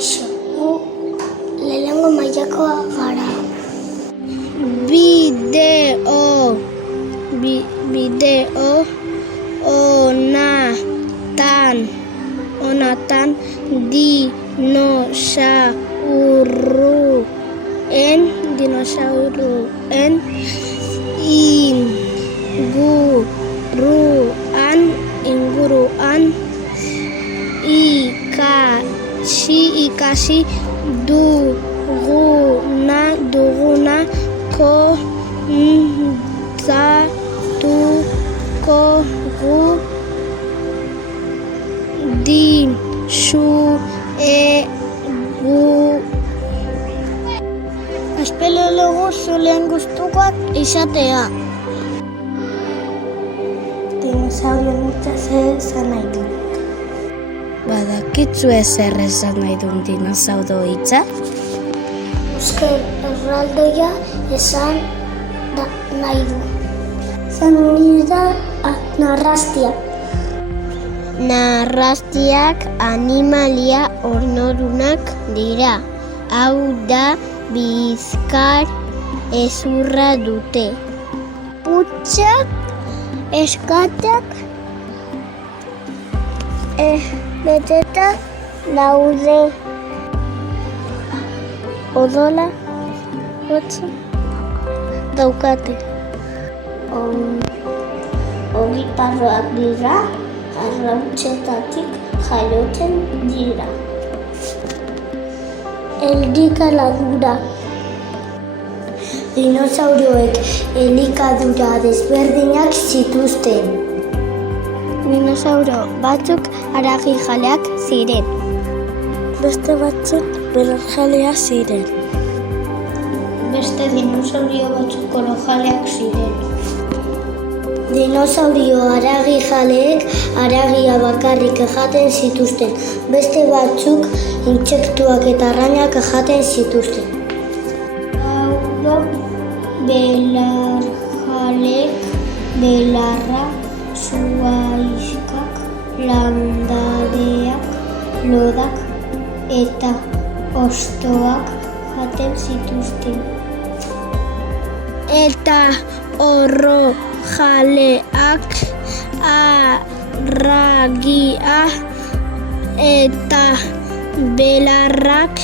Kaixo, gu lehenengo mailakoa gara. Bideo onatan dinosauruen inguruan ikasi duguna kontatuko dizuegu. Espero dugu zulen gustukoak izatea. Dinosaurio hitza zer esan nahi du? Badakitzu ezer esan nahi duen dinosauro hitza? Euskal erraldoia esan nahi du. Zan hori da narrastia. Narrastiak animalia ornodunak dira. Hau da bizkar ezurra dute. Putxak, eskatak, beteta daude. Odola, hotza, daukate. Ogiparroak dira, arrautzetatik jaiotzen dira. Elikadura. Dinosaurioek elikadura desberdinak zituzten. Dinosauro batzuk haragijaleak ziren. Beste batzuk belarjaleak ziren. Beste dinosaurio batzuk korojaleak ziren. Dinosaurio haragijaleek haragia bakarrik jaten zituzten. Beste batzuk intsektuak eta arrainak jaten zituzten. Gauro belarjaleek belarra, zuhaixkak, landareak, lodak eta hostoak jaten zituzten. Eta orrojaleak haragia eta belarrak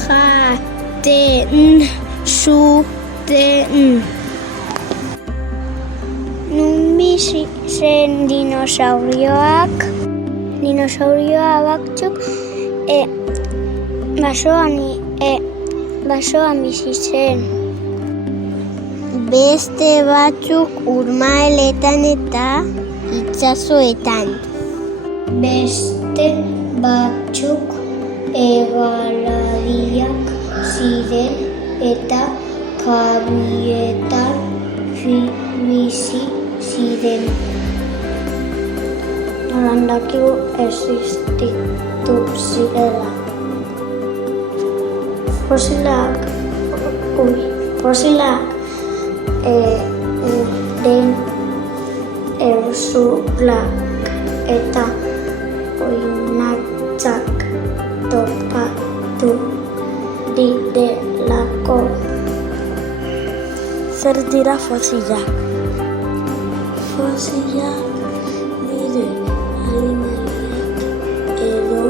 jaten zuten. Nun bizi zen dinosaurioak? Dinosaurio batzuk basoan bizi zen. Beste batzuk urmaeletan eta itsasoetan. Beste batzuk hegalariak ziren eta kabietan bizi ziren. Dakigu existitu zirela. Fosilak den eusulak eta oinatzak topatu direlako. Zer dira fosilak? Fosilak dire animaliak edo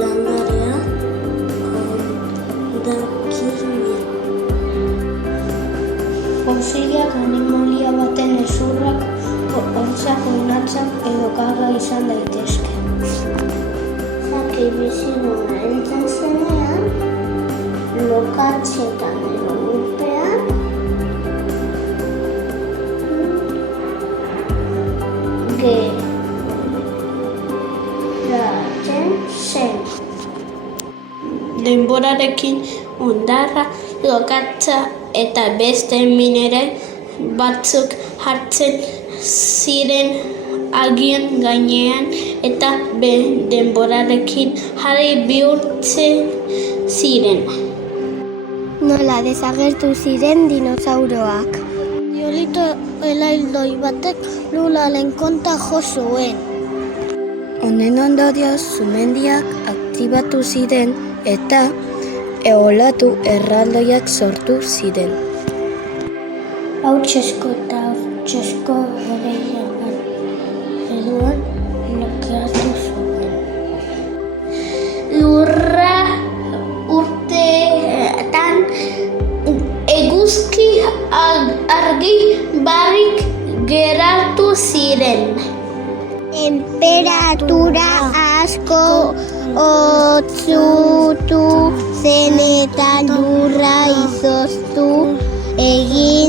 landarea hondakinak. Fosilak animalia baten hezurrak, hotzak, oinatzak edo karga izan daitezke. Zaki bizi nuna entzen zenean, lokatzetan edo urpean, geratzen zen. Denborarekin hondarra, lokatza eta beste mineral batzuk hartzen ziren agien gainean eta denborarekin jarri bihurtzen ziren. Nola desagertu ziren dinosauroak? Diolito elaildoi batek lularen konta jo zuen. Honen ondorioz sumendiak aktibatu ziren eta olatu erraldoiak sortu ziren. Hautsezko eta hautsezko ereduan blokeatu zuen. Lurra urteetan eguzki argi barik geratu ziren. Temperatura asko hotzutu zen eta lurra izoztu egin